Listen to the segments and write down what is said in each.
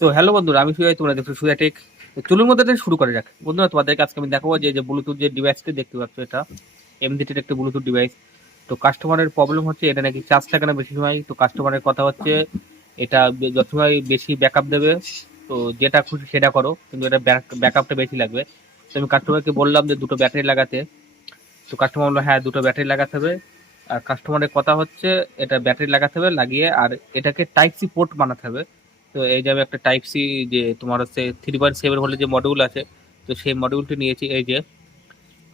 তো হ্যালো বন্ধুরা, আমি সুজয়, তোমরা দেখছো সুজয় টেক। চলুন মধ্যে থেকে শুরু করা যাক বন্ধুরা। তোমাদেরকে আজকে আমি দেখাবো যে ব্লুটুথ যে ডিভাইসটি দেখতে পাচ্ছ, এটা এমডিটির একটা ব্লুটুথ ডিভাইস। তো কাস্টমারের প্রবলেম হচ্ছে এটা নাকি চার্জ থাকে না বেশি সময়। তো কাস্টমারের কথা হচ্ছে এটা যত সময় বেশি ব্যাকআপ দেবে, তো যেটা খুশি সেটা করো, কিন্তু এটা ব্যাকআপটা বেশি লাগবে। তো আমি কাস্টমারকে বললাম যে দুটো ব্যাটারি লাগাতে। তো কাস্টমার বললো হ্যাঁ দুটো ব্যাটারি লাগাতে হবে। আর কাস্টমারের কথা হচ্ছে এটা ব্যাটারি লাগাতে হবে, লাগিয়ে আর এটাকে টাইপ সি পোর্ট বানাতে হবে। তো এই যে আমি একটা টাইপ সি, যে তোমার হচ্ছে 3.7 ভোল্টের যে মডিউল আছে, তো সেই মডিউলটি নিয়েছি এই যে।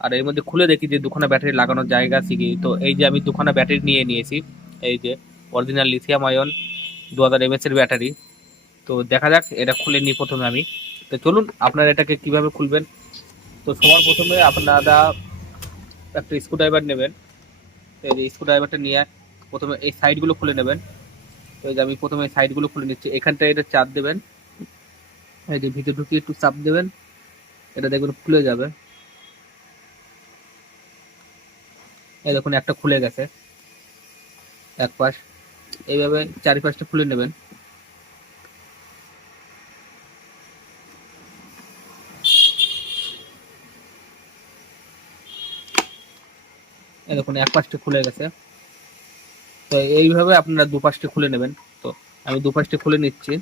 আর এর মধ্যে খুলে দেখি যে দুখানা ব্যাটারি লাগানোর জায়গা আছে কি। তো এই যে আমি দুখানা ব্যাটারি নিয়ে নিয়েছি, এই যে অরিজিনাল লিথিয়াম আয়ন 2000 mAh এর ব্যাটারি। তো দেখা যাক এটা খুলে নিই প্রথমে আমি। তো চলুন আপনারা এটাকে কিভাবে খুলবেন। তো সবার প্রথমে আপনারা একটা স্ক্রুড্রাইভার নেবেন। তো এই যে স্ক্রুড্রাইভারটা নিয়ে প্রথমে এই সাইডগুলো খুলে নেবেন। তো এই যে আমি প্রথমে এই সাইডগুলো খুলে নিচ্ছি, এখানটা এটা চাপ দেবেন, এই যে ভিতরে ঢুকিয়ে একটু চাপ দেবেন, এটা দেখবেন খুলে যাবে। এই দেখুন একটা খুলে গেছে এক পাশ। এইভাবে চারিপাশটা খুলে নেবেন। এই দেখুন এক পাশটা খুলে গেছে। তো এইভাবে আপনারা দুপাশটা খুলে নেবেন। তো আমি দুপাশটা খুলে নিচ্ছি।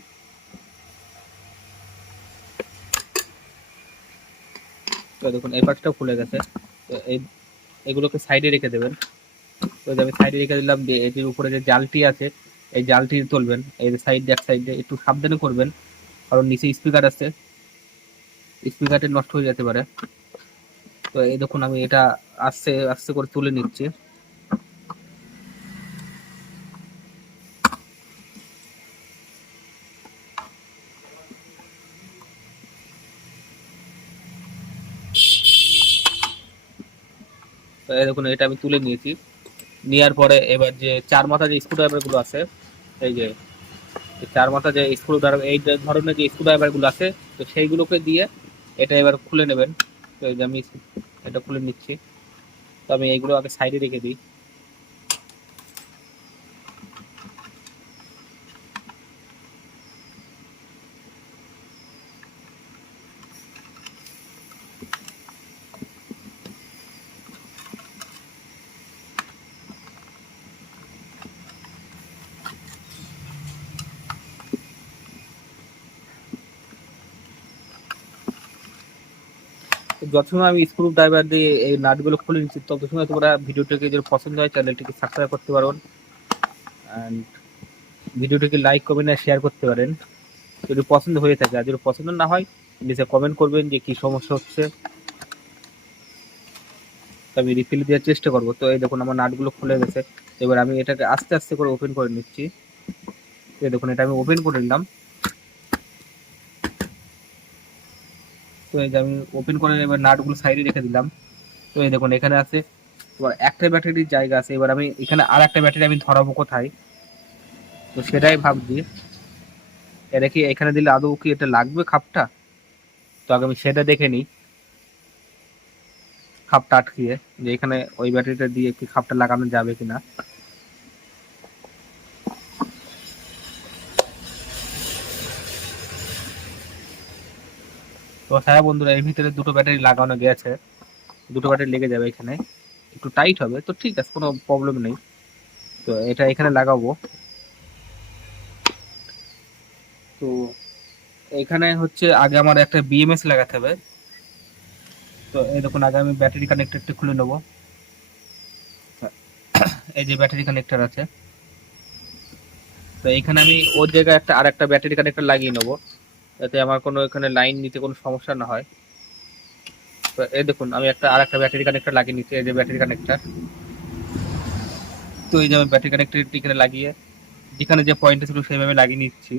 তো দেখুন এই পাশটাও খুলে গেছে। তো এগুলোকে সাইডে রেখে দেবেন। তো আমি সাইডে রেখে দিলাম, যে এটির উপরে যে জালটি আছে এই জালটি তুলবেন। এই সাইড এক সাইডে একটু সাবধানে করবেন, কারণ নিচে স্পিকার আছে, স্পিকারটি নষ্ট হয়ে যেতে পারে। তো এই দেখুন আমি এটা আস্তে আস্তে করে তুলে নিচ্ছি। তো এই দেখুন এটা আমি তুলে নিয়েছি। নেওয়ার পরে এবার যে চার মাথা যে স্ক্রু ড্রাইভার গুলো আছে, এই যে চার মাথা যে স্ক্রু ড্রাইভার, এই ধরনের যে স্ক্রু ড্রাইভার গুলো আছে, তো সেইগুলোকে দিয়ে এটা এবার খুলে নেবেন। তো এই যে আমি এটা খুলে নিচ্ছি। তো আমি এইগুলো আগে সাইডে রেখে দিই। যত সময় আমি স্ক্রু ড্রাইভার দিয়ে এই নাটগুলো খুলে নিচ্ছি, তত সময় তোমরা ভিডিওটিকে যদি পছন্দ হয় চ্যানেলটিকে সাবস্ক্রাইব করতে পারেন, অ্যান্ড ভিডিওটিকে লাইক কমেন্ট আর শেয়ার করতে পারেন যদি পছন্দ হয়ে থাকে। আর যদি পছন্দ না হয় নিচে কমেন্ট করবেন যে কি সমস্যা হচ্ছে, তো আমি রিফিল দেওয়ার চেষ্টা করবো। তো এই দেখুন আমার নাটগুলো খুলে গেছে। এবার আমি এটাকে আস্তে আস্তে করে ওপেন করে নিচ্ছি। এই দেখুন এটা আমি ওপেন করে নিলাম। তো এই যে আমি ওপেন করে এবার নাটগুলো সাইডে রেখে দিলাম। তো এই দেখুন এখানে আছে, এবার একটা ব্যাটারির জায়গা আছে। এবার আমি এখানে আর একটা ব্যাটারি আমি ধরাবো কোথায়, তো সেটাই ভাবছি। এটা কি এখানে দিলে আদৌ কি এটা লাগবে খাপটা? তো আগে আমি সেটা দেখে নিই, খাপটা আটকিয়ে, যে এখানে ওই ব্যাটারিটা দিয়ে কি খাপটা লাগানো যাবে কিনা। তো হ্যাঁ বন্ধুরা, এর ভিতরে দুটো ব্যাটারি লাগানো গেছে, দুটো ব্যাটারি লেগে যাবে এখানে, একটু টাইট হবে। তো ঠিক আছে, কোনো প্রবলেম নেই। তো এটা এখানে লাগাবো। তো এখানে হচ্ছে আগে আমার একটা বিএমএস লাগাতে হবে। তো এই দেখুন আগে আমি ব্যাটারি কানেক্টরটা খুলে নেবো। এই যে ব্যাটারি কানেক্টর আছে, তো এখানে আমি ওর জায়গায় একটা আর একটা ব্যাটারি কানেক্টর লাগিয়ে নেবো, যাতে আমার কোনো এখানে লাইন নিতে কোনো সমস্যা না হয়। তো এই দেখুন আমি একটা আর একটা ব্যাটারি কানেক্টর লাগিয়ে নিচ্ছি, এই যে ব্যাটারি কানেক্টর। তো এই যে আমি ব্যাটারি কানেক্টর এখানে লাগিয়ে, যেখানে যে পয়েন্ট ছিল সেইভাবে লাগিয়ে নিচ্ছি।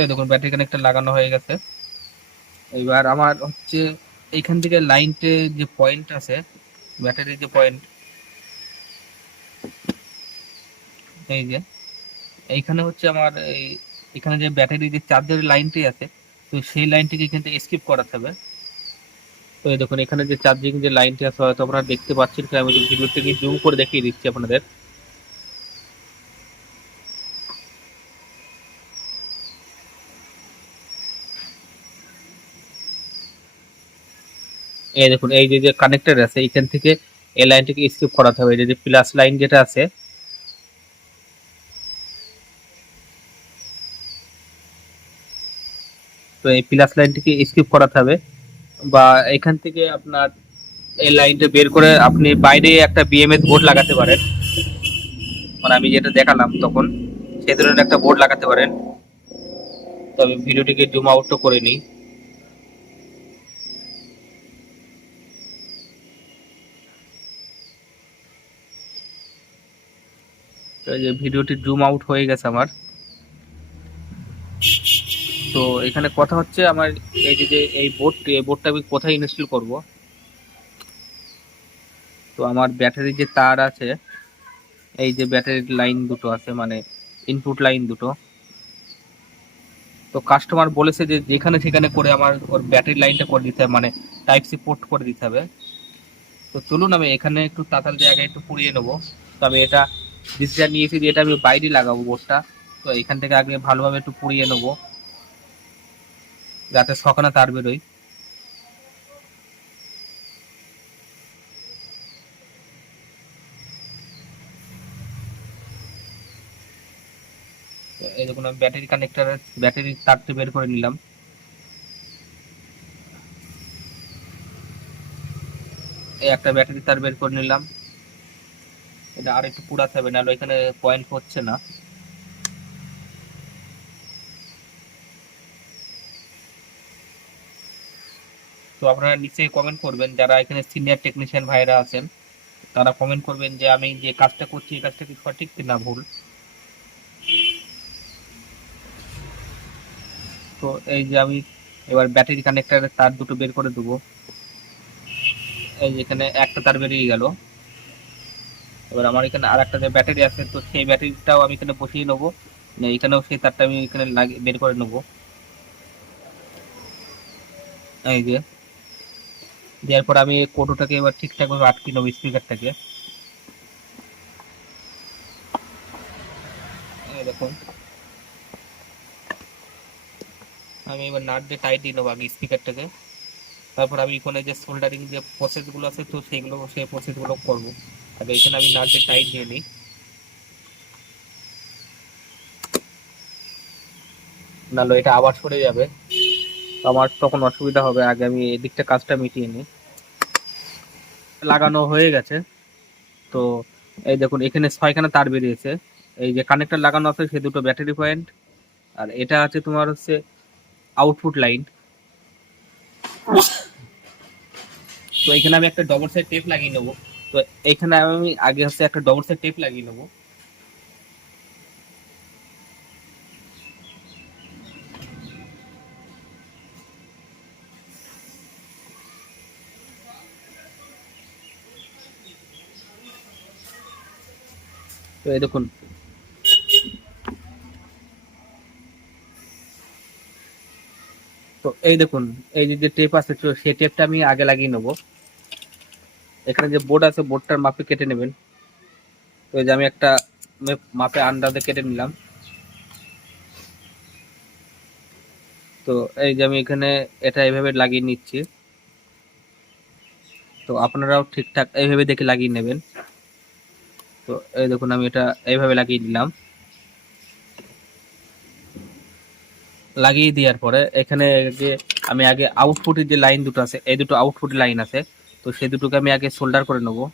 এই দেখুন ব্যাটারি কানেক্টর লাগানো হয়ে গেছে। এবার আমার হচ্ছে এইখান থেকে লাইনতে যে পয়েন্ট আছে, ব্যাটারির যে পয়েন্ট, এই যে এইখানে হচ্ছে আমার এই, এখানে যে ব্যাটারি যে চার্জারের লাইনটি আছে, তো সেই লাইনটিকে এখান থেকে স্কিপ করাতে হবে। তো এই দেখুন এখানে যে চার্জিং যে লাইনটি আছে হয়তো আপনারা দেখতে পাচ্ছেন, আমি ভিডিওটিকে জুম করে দেখিয়ে দিচ্ছি আপনাদের। এই দেখুন এই যে যে কানেক্টর আছে এখান থেকে এই লাইনটিকে স্কিপ করাতে হবে, এই যে প্লাস লাইন যেটা আছে তো এই প্লাস লাইনটিকে স্কিপ করাতে হবে। বা এখান থেকে আপনার এই লাইনটা বের করে আপনি বাইরে একটা বিএমএস বোর্ড লাগাতে পারেন, মানে আমি যেটা দেখালাম তখন সেই ধরনের একটা বোর্ড লাগাতে পারেন। তো আমি ভিডিওটিকে জুম আউটও করে নিই। তো এই যে ভিডিওটি জুম আউট হয়ে গেছে আমার। তো এখানে কথা হচ্ছে আমার এই যে এই বোর্ডটি, এই বোর্ডটা আমি কোথায় ইনস্টল করব। তো আমার ব্যাটারির যে তার আছে, এই যে ব্যাটারির লাইন দুটো আছে মানে ইনপুট লাইন দুটো, তো কাস্টমার বলেছে যে যেখানে সেখানে করে আমার ওর ব্যাটারি লাইনটা করে দিতে হবে, মানে টাইপ সি পোর্ট করে দিতে হবে। তো চলুন আমি এখানে একটু তাতাল জায়গায় একটু পুড়িয়ে নেবো। তো আমি এটা ডিসিশন নিয়েছি যে এটা আমি বাইরে লাগাবো বোর্ডটা। তো এখান থেকে আগে ভালোভাবে একটু পুড়িয়ে নেবো যাতে সকানে তার বেরোয়। তো এই দেখুন আমি ব্যাটারি কানেক্টারের ব্যাটারির তারটা বের করে নিলাম। এই একটা ব্যাটারি তার বের করে নিলাম। এটা আর একটু পুড়াতে হবে, নাহলে এখানে পয়েন্ট হচ্ছে না। তো আপনারা নিচে কমেন্ট করবেন, যারা এখানে সিনিয়র টেকনিশিয়ান ভাইরা আছেন তারা কমেন্ট করবেন যে আমি যে কাজটা করছি এই কাজটা কি সঠিক কিনা ভুল। তো এই যে আমি এবার ব্যাটারি কানেক্টরের তার দুটো বের করে দেবো। এই যে এখানে একটা তার বেরিয়ে গেল। এবার আমার এখানে আর একটা যে ব্যাটারি আছে তো সেই ব্যাটারিটাও আমি এখানে বসিয়ে নেবো, এখানেও সেই তারটা আমি এখানে বের করে নেবো। এই যে দেওয়ার পর আমি কোটোটাকে এবার ঠিকঠাক ভাবে আটকে নেবো স্পিকারটাকে। দেখুন আমি এবার নাট দিয়ে টাইট দিয়ে নেবো আগে স্পিকারটাকে। তারপর আমি এখানে যে সোল্ডারিং যে প্রসেসগুলো আছে তো সেইগুলো সেই প্রসেসগুলো করবো। আগে এখানে আমি নাট দিয়ে টাইট দিয়ে নিই, নাহলে এটা আবার সরে যাবে, আমার তখন অসুবিধা হবে। আগে আমি এদিকটা কাজটা মিটিয়ে নিই। লাগানো হয়ে গেছে। তো এই দেখুন এখানে 6খানা তার বেরিয়েছে। এই যে কানেক্টর লাগানো আছে সে দুটো ব্যাটারি পয়েন্ট, আর এটা আছে তোমার হচ্ছে আউটপুট লাইন। তো এখানে আমি একটা ডবল সাইড টেপ লাগিয়ে নেবো। তো এখানে আমি আগে হচ্ছে একটা ডবল সাইড টেপ লাগিয়ে নেবো। তো এই দেখুন তো এই দেখুন এই যে টেপ আছে তো সেই টেপটা আমি আগে লাগিয়ে নেবো। এখানে যে বোর্ড আছে বোর্ডটার মাপে কেটে নেবেন। তো এই যে আমি একটা মাপে আন্দাজে কেটে নিলাম। তো এই যে আমি এখানে এটা এইভাবে লাগিয়ে নিচ্ছি। তো আপনারাও ঠিকঠাক এইভাবে দেখে লাগিয়ে নেবেন। তো এই দেখুন আমি এটা এইভাবে লাগিয়ে দিলাম। লাগিয়ে দেওয়ার পরে এখানে যে আমি আগে আউটপুটের যে লাইন দুটো আছে এই দুটো আউটপুট লাইন আছে, তো সেই দুটোকে আমি আগে সোল্ডার করে নেবো।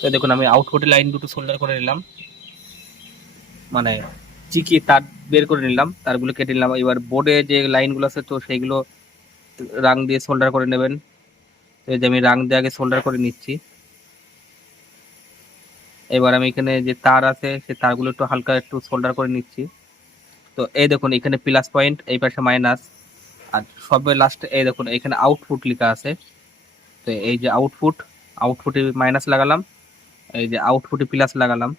তো দেখুন আমি আউটপুটের লাইন দুটো সোল্ডার করে নিলাম, মানে চিকি তার বের করে নিলাম, তারগুলো কেটে নিলাম। এবার বোর্ডে যে লাইনগুলো আছে তো সেইগুলো রাং দিয়ে সোল্ডার করে নেবেন। তো এই যে আমি রাং দিয়ে আগে সোল্ডার করে নিচ্ছি। এবার আমি এখানে যে তার আছে সেই তারগুলো একটু হালকা একটু সোল্ডার করে নিচ্ছি। তো এই দেখুন এখানে প্লাস পয়েন্ট, এই পাশে মাইনাস, আর সবে লাস্টে এই দেখুন এখানে আউটপুট লেখা আছে। তো এই যে আউটপুটে মাইনাস লাগালাম, এই যে আউটপুটে প্লাস লাগালাম।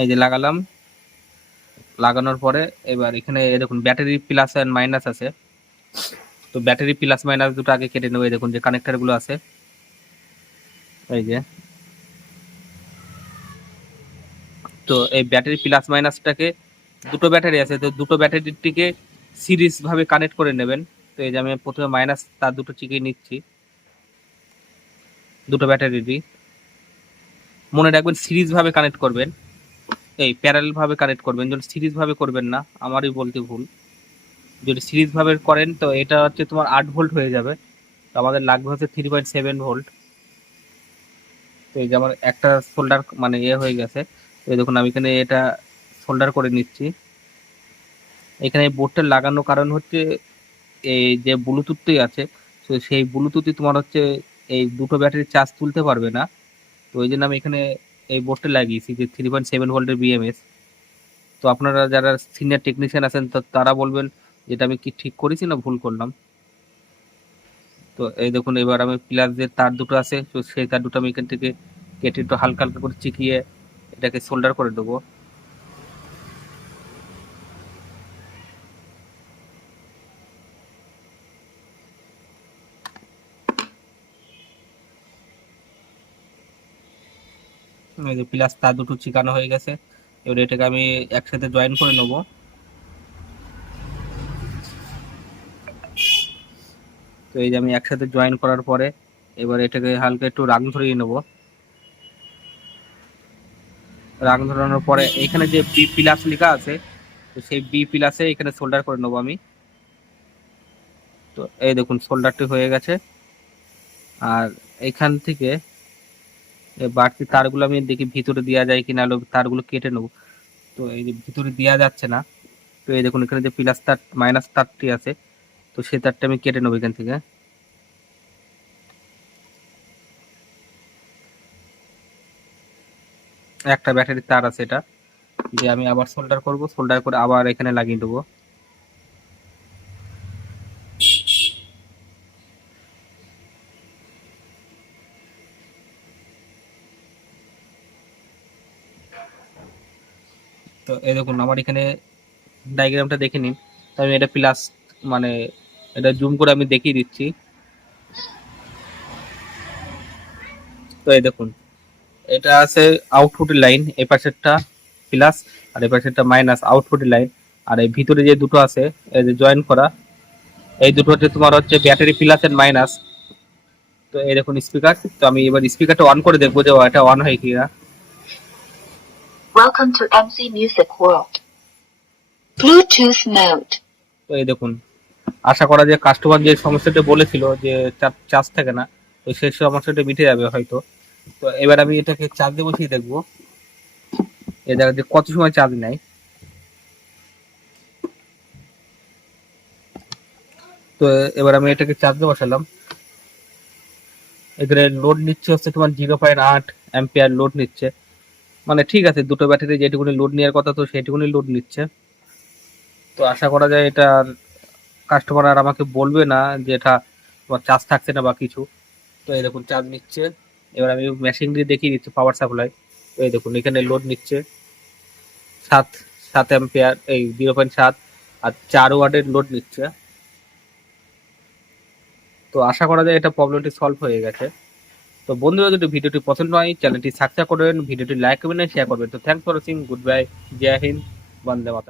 এই যে লাগালাম, লাগানোর পরে এবার এখানে দেখুন ব্যাটারি প্লাস এন্ড মাইনাস আছে। তো ব্যাটারি প্লাস মাইনাস দুটো আগে কেটে নেবো। এই দেখুন যে কানেক্টর গুলো আছে, এই যে। তো এই ব্যাটারি প্লাস মাইনাসটাকে, দুটো ব্যাটারি আছে, তো দুটো ব্যাটারিটিকে সিরিজ ভাবে কানেক্ট করে নেবেন। তো এই যে আমি প্রথমে মাইনাস তার দুটো চিকিয়ে নিচ্ছি, দুটো ব্যাটারিটি। মনে রাখবেন সিরিজ ভাবে কানেক্ট করবেন, এই প্যারালাল ভাবে কানেক্ট করবেন, যদি সিরিজ ভাবে করবেন না, আমারই বলতে ভুল। যদি সিরিজ ভাবে করেন তো এটা হচ্ছে তোমার 8 ভোল্ট হয়ে যাবে। তো আমাদের লাগবে হচ্ছে 3.7 ভোল্ট। তো এই যে আমার একটা সোল্ডার মানে হয়ে গেছে। তো এই দেখুন আমি এখানে এটা সোল্ডার করে নিচ্ছি। এখানে বোর্ডটা লাগানোর কারণ হচ্ছে এই যে ব্লুটুথটি আছে, তো সেই ব্লুটুথই তোমার হচ্ছে এই দুটো ব্যাটারি চার্জ তুলতে পারবে না। তো ওই জন্য আমি এখানে এই বোর্ডটা লাগিয়েছি যে 3.7 ভোল্টের বিএমএস। তো আপনারা যারা সিনিয়র টেকনিশিয়ান আছেন তো তারা বলবেন যেটা আমি কি ঠিক করেছি না ভুল করলাম। তো এই দেখুন এবার আমি প্লাস যে তার দুটো আছে, তো সেই তার দুটো আমি এখান থেকে কেটে একটু হালকা হালকা করে চিকিয়ে এটাকে সোল্ডার করে দেবো। এই যে প্লাস তার দুটো চিকানো হয়ে গেছে। এবার এটাকে আমি একসাথে জয়েন করে নেবো। তো এই যে আমি একসাথে জয়েন করার পরে এবার এটাকে হালকা একটু রাং ধরিয়ে নেবো। রাং ধরানোর পরে এখানে যে বি প্লাস লেখা আছে, তো সেই বি প্লাসে এখানে সোল্ডার করে নেবো আমি। তো এই দেখুন সোল্ডারটি হয়ে গেছে। আর এখান থেকে বাড়তি তারগুলো আমি দেখি ভিতরে দেওয়া যায় কিনা, তারগুলো কেটে নেবো। তো এই যে ভিতরে দেওয়া যাচ্ছে না। তো এই দেখুন এখানে যে প্লাস তার মাইনাস তারটি আছে, তো সেই তারটা আমি কেটে নেবো এখান থেকে। একটা ব্যাটারির তার আছে, এটা যে আমি আবার সোল্ডার করব, সোল্ডার করে আবার এখানে লাগিয়ে দেবো। তো এই দেখুন আমার এখানে ডায়াগ্রামটা দেখে নিন। তো আমি এটা প্লাস মানে এটা জুম করে আমি দেখিয়ে দিচ্ছি। তো এই দেখুন এটা আছে আউটপুটের লাইন, এই পাশেরটা প্লাস আর এই পাশেরটা মাইনাস আউটপুটের লাইন। আর এই ভিতরে যে দুটো আছে এই যে জয়েন করা, এই দুটো হচ্ছে তোমার হচ্ছে ব্যাটারি প্লাস এন্ড মাইনাস। তো এই দেখুন স্পিকার। তো আমি এবার স্পিকারটা অন করে দেখবো যে এটা অন হয় কিনা। Welcome to MC Music World. Bluetooth mode. তো এই দেখুন, আশা করা যে কাস্টমার যে সমস্যাটা বলেছিল যে চার্জ থাকে না, তো সেই সমস্যাটা মিটে যাবে হয়তো। তো এবার আমি এটাকে চার্জে বসিয়ে দেখবো এই জায়গায় যে কত সময় চার্জ নেয়। তো এবার আমি এটাকে চার্জে বসালাম। এখানে লোড নিচ্ছে হচ্ছে তোমার 0.8 অ্যাম্পিয়ার লোড নিচ্ছে। মানে ঠিক আছে, দুটো ব্যাটারি যেটুকুনি লোড নেওয়ার কথা তো সেটুকুনি লোড নিচ্ছে। তো আশা করা যায় এটা কাস্টমার আর আমাকে বলবে না যে এটা তোমার চার্জ থাকছে না বা কিছু। তো এই দেখুন চার্জ নিচ্ছে। এবার আমি মেশিন দিয়ে দেখিয়ে দিচ্ছি পাওয়ার সাপ্লাই। তো এই দেখুন এখানে লোড নিচ্ছে 7 অ্যাম্পিয়ার, এই 0.7 আর 4 ওয়াটের লোড নিচ্ছে। তো আশা করা যায় এটা প্রবলেমটি সলভ হয়ে গেছে। তো বন্ধুরা যদি ভিডিওটি পছন্দ হয় চ্যানেলটি সাবস্ক্রাইব করবেন, ভিডিওটি লাইক করবেন, শেয়ার করবেন। তো thanks for watching, goodbye, জয় হিন্দ, বন্দে মাতরম।